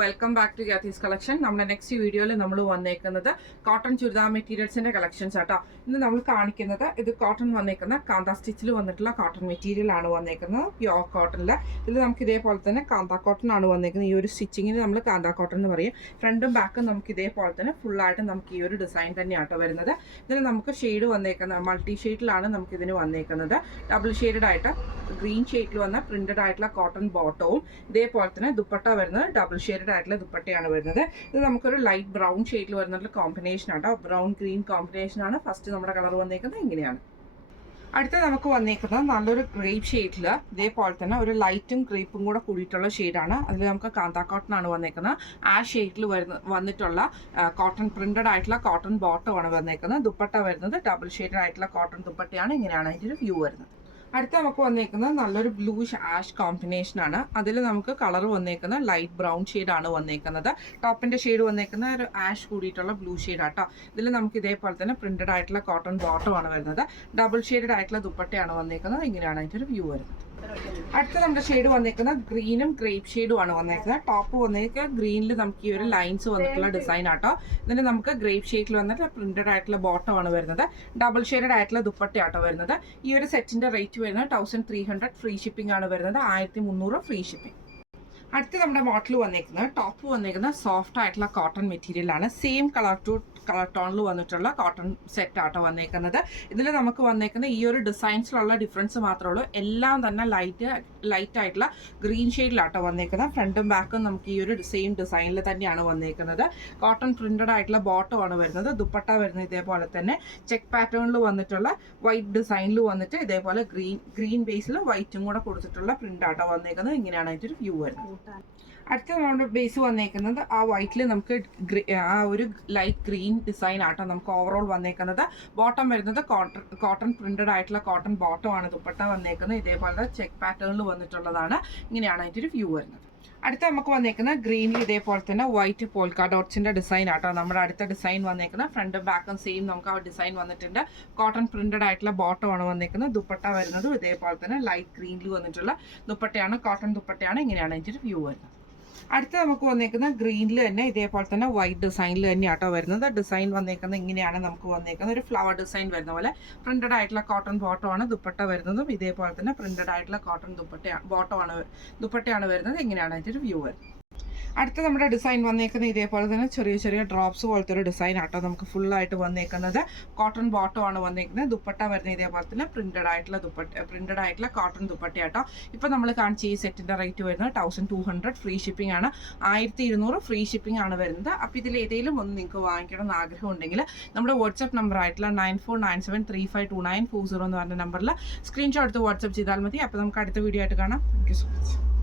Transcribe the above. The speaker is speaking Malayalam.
വെൽക്കം ബാക്ക് ടു ഗ്യാത്തീസ് കളക്ഷൻ. നമ്മുടെ നെക്സ്റ്റ് വീഡിയോയിൽ നമ്മൾ വന്നേക്കുന്നത് കോട്ടൺ ചുരിദാർ മെറ്റീരിയൽസിന്റെ കളക്ഷൻസ് ആട്ടോ. ഇന്ന് നമ്മൾ കാണിക്കുന്നത് ഇത് കോട്ടൺ വന്നേക്കുന്ന കാന്ത സ്റ്റിച്ചിൽ വന്നിട്ടുള്ള കോട്ടൺ മെറ്റീരിയൽ ആണ് വന്നേക്കുന്നത്, പ്യോർ കോട്ടണിൽ. ഇത് നമുക്ക് ഇതേപോലെ തന്നെ കാന്ത കോട്ടൺ ആണ് വന്നേക്കുന്നത്. ഈ ഒരു സ്റ്റിച്ചിങ്ങിന് നമ്മൾ കാന്ത കോട്ടൺ എന്ന് പറയും. ഫ്രണ്ടും ബാക്കും നമുക്ക് ഇതേപോലെ തന്നെ ഫുള്ളായിട്ട് നമുക്ക് ഈ ഒരു ഡിസൈൻ തന്നെയാട്ടോ വരുന്നത്. ഇതിന് നമുക്ക് ഷെയ്ഡ് വന്നേക്കുന്നത് മൾട്ടി ഷെയ്ഡിലാണ് നമുക്ക് ഇതിന് വന്നേക്കുന്നത്. ഡബിൾ ഷെയ്ഡഡ് ആയിട്ട് ഗ്രീൻ ഷെയ്ഡിൽ വന്ന പ്രിന്റഡ് ആയിട്ടുള്ള കോട്ടൺ ബോട്ടവും ഇതേപോലെ തന്നെ ദുപ്പട്ട വരുന്നത് ഡബിൾ ഷെയ്ഡഡ് ആയിട്ടുള്ള ദുപ്പട്ടയാണ് വരുന്നത്. ഇത് നമുക്കൊരു ലൈറ്റ് ബ്രൗൺ ഷെയ്ഡിൽ വരുന്ന കോമ്പിനേഷൻ ആട്ടോ. ബ്രൗൺ ഗ്രീൻ കോമ്പിനേഷൻ ആണ് ഫസ്റ്റ് നമ്മുടെ കളർ വന്നേക്കുന്നത്. ഇങ്ങനെയാണ്. അടുത്ത നമുക്ക് വന്നേക്കുന്നത് നല്ലൊരു ഗ്രേപ്പ് ഷെയ്ഡിൽ ഇതേപോലെ തന്നെ ഒരു ലൈറ്റും ക്രീപ്പും കൂടെ കൂടിയിട്ടുള്ള ഷെയ്ഡാണ്. അതിൽ നമുക്ക് കാന്ത കോട്ടൺ ആണ് വന്നേക്കുന്നത്. ആ ഷെയ്ഡിൽ വന്നിട്ടുള്ള കോട്ടൺ പ്രിന്റഡ് ആയിട്ടുള്ള കോട്ടൺ ബോട്ടം ആണ് വന്നേക്കുന്നത്. ദുപ്പട്ട വരുന്നത് ഡബിൾ ഷെയ്ഡഡ് ആയിട്ടുള്ള കോട്ടൺ ദുപ്പട്ടയാണ്. ഇങ്ങനെയാണ് അതിൻ്റെ ഒരു വ്യൂ വരുന്നത്. അടുത്ത നമുക്ക് വന്നേക്കുന്നത് നല്ലൊരു ബ്ലൂഷ് ആഷ് കോമ്പിനേഷൻ ആണ്. അതിൽ നമുക്ക് കളർ വന്നേക്കുന്നത് ലൈറ്റ് ബ്രൗൺ ഷെയ്ഡാണ് വന്നേക്കുന്നത്. ടോപ്പിന്റെ ഷെയ്ഡ് വന്നേക്കുന്ന ഒരു ആഷ് കൂടിയിട്ടുള്ള ബ്ലൂ ഷെയ്ഡ് ആട്ടോ. ഇതിൽ നമുക്ക് ഇതേപോലെ തന്നെ പ്രിന്റഡ് ആയിട്ടുള്ള കോട്ടൺ ബോട്ടം ആണ് വരുന്നത്. ഡബിൾ ഷെയ്ഡഡ് ആയിട്ടുള്ള ദുപ്പട്ടയാണ് വന്നേക്കുന്നത്. ഇങ്ങനെയാണ് അതിൻ്റെ ഒരു വ്യൂ വരുന്നത്. അടുത്ത നമ്മുടെ ഷെയ്ഡ് വന്നേക്കുന്നത് ഗ്രീനും ഗ്രേപ്പ് ഷെയ്ഡും ആണ് വന്നേക്കുന്നത്. ടോപ്പ് വന്നേക്കുക ഗ്രീനിൽ നമുക്ക് ഈ ഒരു ലൈൻസ് വന്നിട്ടുള്ള ഡിസൈൻ ആട്ടോ. ഇതിന് നമുക്ക് ഗ്രേപ്പ് ഷെയ്ഡിൽ വന്നിട്ട് പ്രിന്റഡ് ആയിട്ടുള്ള ബോട്ടം ആണ് വരുന്നത്. ഡബിൾ ഷെയ്ഡഡ് ആയിട്ടുള്ള ദുപ്പട്ടയാട്ടോ വരുന്നത്. ഈ ഒരു സെറ്റിന്റെ റേറ്റ് വരുന്നത് 1300 ഫ്രീ ഷിപ്പിംഗ് ആണ് വരുന്നത്. 1300 ഫ്രീ ഷിപ്പിംഗ്. അടുത്ത നമ്മുടെ മോഡൽ വന്നേക്കുന്നത് ടോപ്പ് വന്നേക്കുന്നത് സോഫ്റ്റ് ആയിട്ടുള്ള കോട്ടൺ മെറ്റീരിയൽ ആണ്. സെയിം കളർ ടോണിൽ വന്നിട്ടുള്ള കോട്ടൺ സെറ്റ് ആട്ടോ വന്നേക്കുന്നത്. ഇതിൽ നമുക്ക് വന്നേക്കുന്ന ഈ ഒരു ഡിസൈൻസിലുള്ള ഡിഫറൻസ് മാത്രമേ ഉള്ളൂ. എല്ലാം തന്നെ ലൈറ്റ് ആയിട്ടുള്ള ഗ്രീൻ ഷെയ്ഡിലാട്ടോ വന്നേക്കുന്നത്. ഫ്രണ്ടും ബാക്കും നമുക്ക് ഈ ഒരു സെയിം ഡിസൈനിൽ തന്നെയാണ് വന്നേക്കുന്നത്. കോട്ടൺ പ്രിന്റഡ് ആയിട്ടുള്ള ബോട്ടം ആണ് വരുന്നത്. ദുപ്പട്ട വരുന്നത് ഇതേപോലെ തന്നെ ചെക്ക് പാറ്റേണിൽ വന്നിട്ടുള്ള വൈറ്റ് ഡിസൈനിൽ വന്നിട്ട് ഇതേപോലെ ഗ്രീൻ ബേസിൽ വൈറ്റും കൂടെ കൊടുത്തിട്ടുള്ള പ്രിന്റ് ആട്ടോ വന്നേക്കുന്നത്. ഇങ്ങനെയാണ് അതിൻ്റെ ഒരു വ്യൂ വരുന്നത്. അടുത്ത നമ്മുടെ ബേസ് വന്നേക്കുന്നത് ആ വൈറ്റിൽ നമുക്ക് ആ ഒരു ലൈറ്റ് ഗ്രീൻ ഡിസൈൻ ആട്ടോ നമുക്ക് ഓവറോൾ വന്നേക്കുന്നത്. ബോട്ടം വരുന്നത് കോട്ടൺ പ്രിന്റഡ് ആയിട്ടുള്ള കോട്ടൺ ബോട്ടം ആണ്. ദുപ്പട്ട വന്നേക്കുന്നത് ഇതേപോലെ ചെക്ക് പാറ്റേണിൽ വന്നിട്ടുള്ളതാണ്. ഇങ്ങനെയാണ് അതിൻ്റെ ഒരു വ്യൂ വരുന്നത്. അടുത്ത നമുക്ക് വന്നേക്കുന്നത് ഗ്രീനിൽ ഇതേപോലെ തന്നെ വൈറ്റ് പോൾക്ക ഡോട്ട്സിന്റെ ഡിസൈൻ ആട്ടോ. നമ്മുടെ അടുത്ത ഡിസൈൻ വന്നേക്കുന്നത് ഫ്രണ്ടും ബാക്കും സെയിം നമുക്ക് ആ ഡിസൈൻ വന്നിട്ടുണ്ട്. കോട്ടൺ പ്രിന്റഡ് ആയിട്ടുള്ള ബോട്ടം ആണ് വന്നേക്കുന്നത്. ദുപ്പട്ട വരുന്നതും ഇതേപോലെ തന്നെ ലൈറ്റ് ഗ്രീനിൽ വന്നിട്ടുള്ള ദുപ്പട്ടയാണ്. കോട്ടൺ ദുപ്പട്ടയാണ്. ഇങ്ങനെയാണ് അതിൻ്റെ ഒരു വ്യൂ വരുന്നത്. അടുത്ത നമുക്ക് വന്നേക്കുന്നത് ഗ്രീനിൽ തന്നെ ഇതേപോലെ തന്നെ വൈറ്റ് ഡിസൈനിൽ തന്നെ ആട്ടോ വരുന്നത്. ഡിസൈൻ വന്നേക്കുന്നത് ഇങ്ങനെയാണ് നമുക്ക് വന്നേക്കുന്നത്. ഒരു ഫ്ലവർ ഡിസൈൻ വരുന്ന പോലെ പ്രിന്റഡ് ആയിട്ടുള്ള കോട്ടൺ ബോട്ടമാണ്. ദുപ്പട്ട വരുന്നതും ഇതേപോലെ തന്നെ പ്രിന്റഡ് ആയിട്ടുള്ള കോട്ടൺ ദുപ്പട്ടയാണ് വരുന്നത്. ഇങ്ങനെയാണ് അതിൻ്റെ ഒരു വ്യൂ വരുന്നത്. അടുത്ത നമ്മുടെ ഡിസൈൻ വന്നേക്കുന്നത് ഇതേപോലെ തന്നെ ചെറിയ ചെറിയ ഡ്രോപ്സ് പോലത്തെ ഒരു ഡിസൈൻ ആട്ടോ നമുക്ക് ഫുള്ളായിട്ട് വന്നേക്കുന്നത്. കോട്ടൺ ബോട്ടം ആണ് വന്നേക്കുന്നത്. ദുപ്പട്ട വരുന്നത് ഇതേപോലെ തന്നെ പ്രിന്റഡ് ആയിട്ടുള്ള കോട്ടൺ ദുപ്പട്ടയാട്ടോ. ഇപ്പം നമ്മൾ കാണിച്ച ഈ സെറ്റിന്റെ റേറ്റ് വരുന്നത് 1200 ഫ്രീ ഷിപ്പിംഗ് ആണ്. 1200 ഫ്രീ ഷിപ്പിംഗ് ആണ് വരുന്നത്. അപ്പോൾ ഇതിൽ ഏതെങ്കിലും ഒന്ന് നിങ്ങൾക്ക് വാങ്ങിക്കണം എന്ന് ആഗ്രഹം ഉണ്ടെങ്കിൽ നമ്മുടെ വാട്സ്ആപ്പ് നമ്പർ ആയിട്ടുള്ള 9497352940 എന്ന് പറഞ്ഞ നമ്പറിൽ സ്ക്രീൻഷോട്ട് എടുത്ത് വാട്സ്ആപ്പ് ചെയ്താൽ മതി. അപ്പോൾ നമുക്ക് അടുത്ത വീഡിയോ ആയിട്ട് കാണാം. Thank you so much.